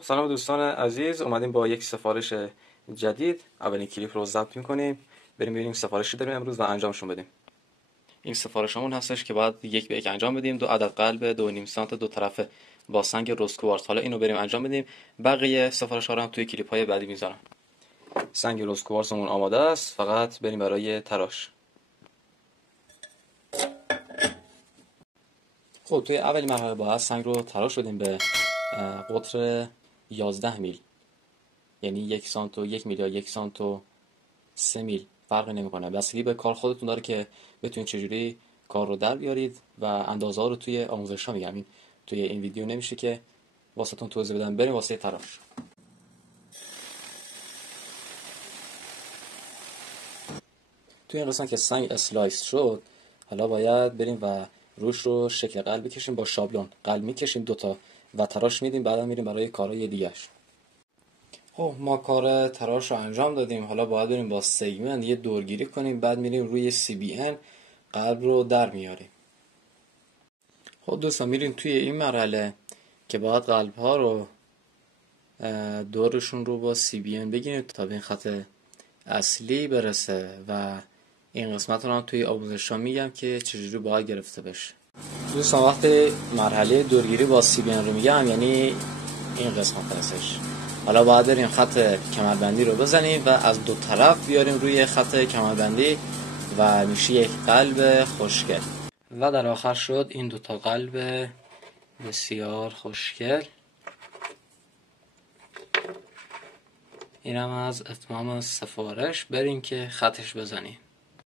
سلام دوستان عزیز، اومدیم با یک سفارش جدید. اولین کلیپ رو ضبط می‌کنیم، بریم ببینیم سفارشی داریم امروز و انجامشون بدیم. این سفارشمون هستش که باید یک به یک انجام بدیم. 2 عدد قلب 2.5 سانت دو طرفه با سنگ رز کوارتز. حالا اینو بریم انجام بدیم. بقیه سفارش‌ها رو هم توی کلیپ‌های بعدی میذارم. سنگ رز کوارتزمون آماده است، فقط بریم برای تراش. خب توی اولین مرحله باید سنگ رو تراش بدیم به قطر 11 میل، یعنی 1 سانت و 1 میل یا 1 سانت و 3 میل فرقی نمیکنه. بستگی به کار خودتون داره که بتونید چجوری کار رو در بیارید و اندازه ها رو توی آموزش ها میگم. توی این ویدیو نمیشه که واسهتون توضیح بدم. بریم واسه تراش. توی این قسمت که سنگ اسلایس شد، حالا باید بریم و روش رو شکل قلب بکشیم. با شابلون قلب میکشیم دوتا و تراش میدیم. بعدا میریم برای کارهای دیگه‌اش. خب ما کار تراش رو انجام دادیم. حالا باید بریم با سیگمنت یه دورگیری کنیم. بعد میریم روی CBN قلب رو در میاریم. خب دوستان میریم توی این مرحله که باید قلب ها رو دورشون رو با CBN بگیریم تا به این خط اصلی برسه و این قسمت رو هم توی آموزش ها میگم که چجوری باید گرفته بشه. دوستان وقتی مرحله دورگیری با CBN رو میگم یعنی این قسمت هستش. حالا باید بریم خط کمربندی رو بزنیم و از دو طرف بیاریم روی خط کمربندی و میشه یک قلب خوشگل. و در آخر شد این دوتا قلب بسیار خوشگل. اینم از اتمام سفارش. بریم که خطش بزنیم.